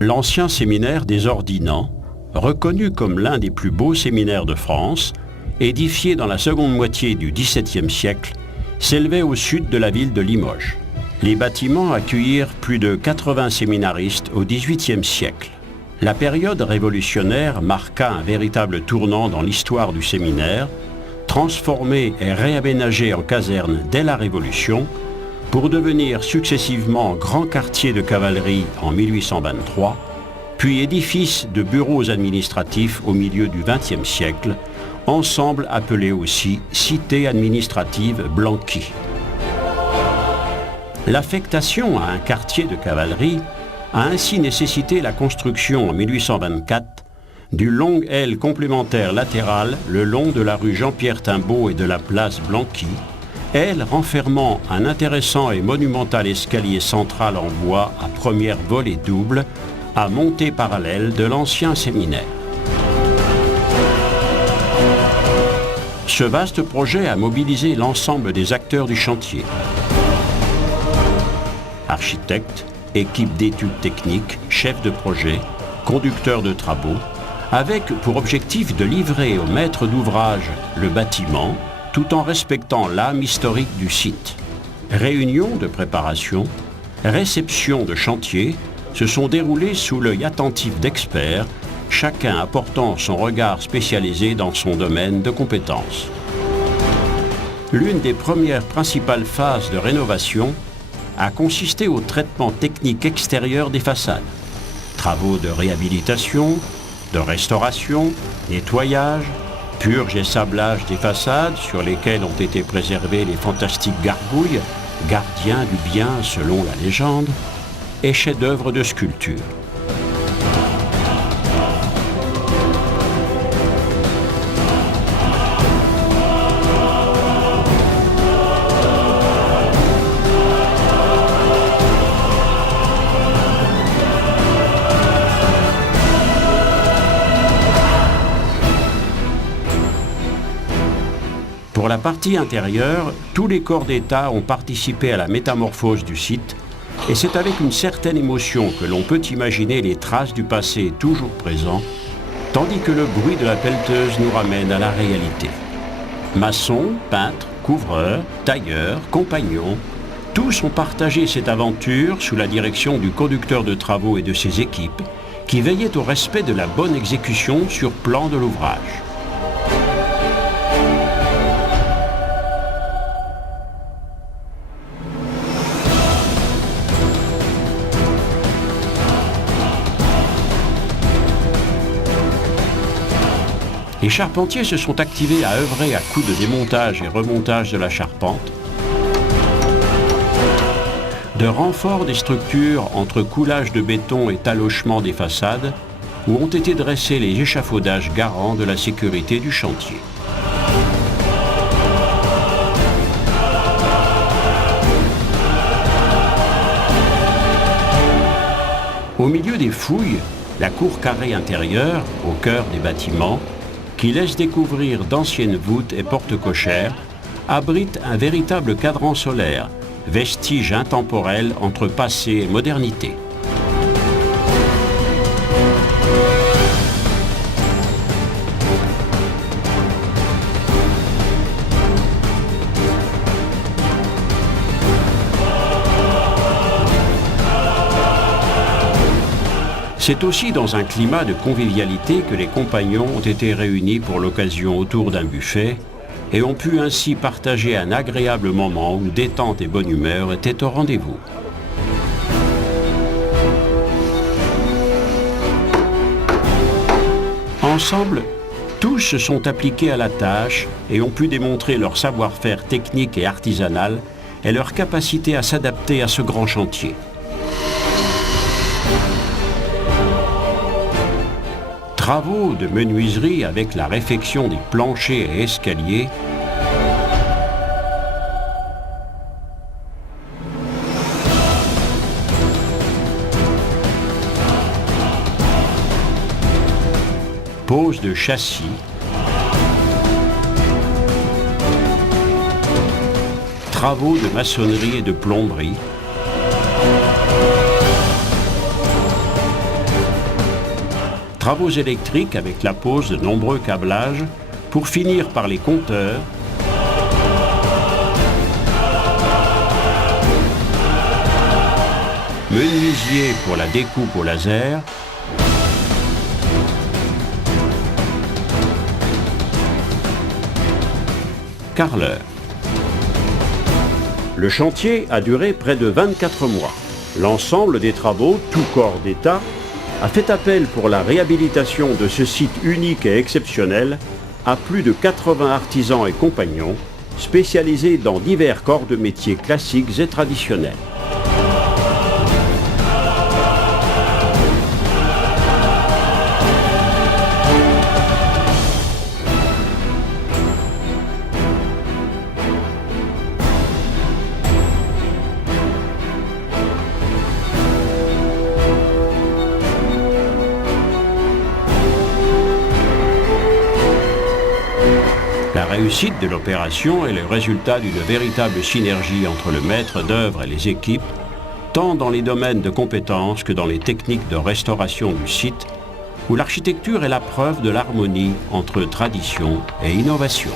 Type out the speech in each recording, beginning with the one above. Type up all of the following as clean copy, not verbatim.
L'ancien séminaire des Ordinans, reconnu comme l'un des plus beaux séminaires de France, édifié dans la seconde moitié du XVIIe siècle, s'élevait au sud de la ville de Limoges. Les bâtiments accueillirent plus de 80 séminaristes au XVIIIe siècle. La période révolutionnaire marqua un véritable tournant dans l'histoire du séminaire, transformé et réaménagé en caserne dès la Révolution, pour devenir successivement grand quartier de cavalerie en 1823, puis édifice de bureaux administratifs au milieu du XXe siècle, ensemble appelé aussi Cité administrative Blanqui. L'affectation à un quartier de cavalerie a ainsi nécessité la construction en 1824 d'une longue aile complémentaire latérale le long de la rue Jean-Pierre Timbaud et de la place Blanqui, aile renfermant un intéressant et monumental escalier central en bois à première volée double, à montée parallèle de l'ancien séminaire. Ce vaste projet a mobilisé l'ensemble des acteurs du chantier. Architectes, équipe d'études techniques, chefs de projet, conducteurs de travaux, avec pour objectif de livrer au maître d'ouvrage le bâtiment, tout en respectant l'âme historique du site. Réunions de préparation, réceptions de chantier se sont déroulées sous l'œil attentif d'experts, chacun apportant son regard spécialisé dans son domaine de compétences. L'une des premières principales phases de rénovation a consisté au traitement technique extérieur des façades. Travaux de réhabilitation, de restauration, nettoyage, purge et sablage des façades sur lesquelles ont été préservées les fantastiques gargouilles, gardiens du bien selon la légende, et chefs-d'œuvre de sculpture. Pour la partie intérieure, tous les corps d'État ont participé à la métamorphose du site, et c'est avec une certaine émotion que l'on peut imaginer les traces du passé toujours présents, tandis que le bruit de la pelleteuse nous ramène à la réalité. Maçons, peintres, couvreurs, tailleurs, compagnons, tous ont partagé cette aventure sous la direction du conducteur de travaux et de ses équipes, qui veillaient au respect de la bonne exécution sur plan de l'ouvrage. Les charpentiers se sont activés à œuvrer à coups de démontage et remontage de la charpente, de renfort des structures entre coulage de béton et talochement des façades, où ont été dressés les échafaudages garants de la sécurité du chantier. Au milieu des fouilles, la cour carrée intérieure, au cœur des bâtiments, qui laisse découvrir d'anciennes voûtes et portes cochères, abrite un véritable cadran solaire, vestige intemporel entre passé et modernité. C'est aussi dans un climat de convivialité que les compagnons ont été réunis pour l'occasion autour d'un buffet et ont pu ainsi partager un agréable moment où détente et bonne humeur étaient au rendez-vous. Ensemble, tous se sont appliqués à la tâche et ont pu démontrer leur savoir-faire technique et artisanal et leur capacité à s'adapter à ce grand chantier. Travaux de menuiserie avec la réfection des planchers et escaliers, pose de châssis, travaux de maçonnerie et de plomberie, travaux électriques avec la pose de nombreux câblages, pour finir par les compteurs, menuisier pour la découpe au laser, carreleur. Le chantier a duré près de 24 mois. L'ensemble des travaux, tout corps d'État, a fait appel pour la réhabilitation de ce site unique et exceptionnel à plus de 80 artisans et compagnons spécialisés dans divers corps de métiers classiques et traditionnels. La réussite de l'opération est le résultat d'une véritable synergie entre le maître d'œuvre et les équipes, tant dans les domaines de compétences que dans les techniques de restauration du site, où l'architecture est la preuve de l'harmonie entre tradition et innovation.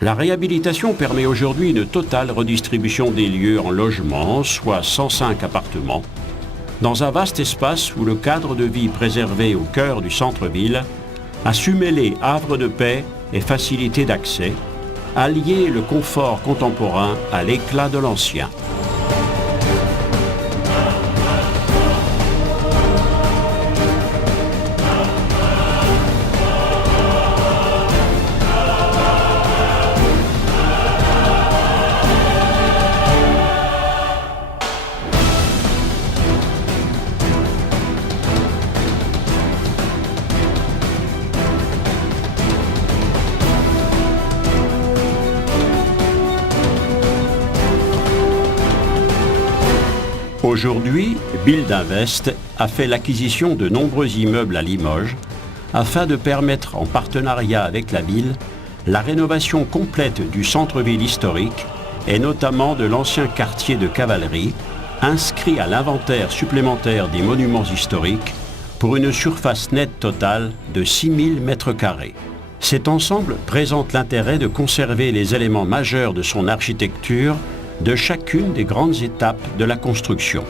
La réhabilitation permet aujourd'hui une totale redistribution des lieux en logements, soit 105 appartements, dans un vaste espace où le cadre de vie préservé au cœur du centre-ville a su mêler havre de paix et facilité d'accès, allier le confort contemporain à l'éclat de l'ancien. Aujourd'hui, Build Invest a fait l'acquisition de nombreux immeubles à Limoges afin de permettre, en partenariat avec la ville, la rénovation complète du centre-ville historique et notamment de l'ancien quartier de cavalerie, inscrit à l'inventaire supplémentaire des monuments historiques pour une surface nette totale de 6000 m². Cet ensemble présente l'intérêt de conserver les éléments majeurs de son architecture de chacune des grandes étapes de la construction.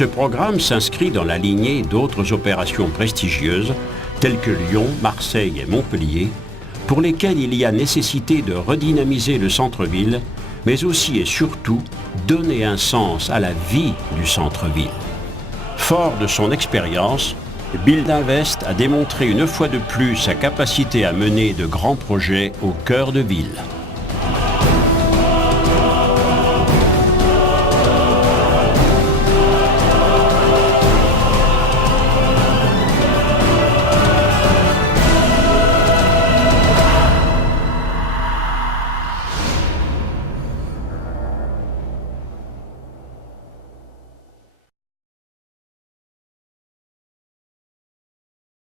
Ce programme s'inscrit dans la lignée d'autres opérations prestigieuses telles que Lyon, Marseille et Montpellier, pour lesquelles il y a nécessité de redynamiser le centre-ville, mais aussi et surtout donner un sens à la vie du centre-ville. Fort de son expérience, Build Invest a démontré une fois de plus sa capacité à mener de grands projets au cœur de ville.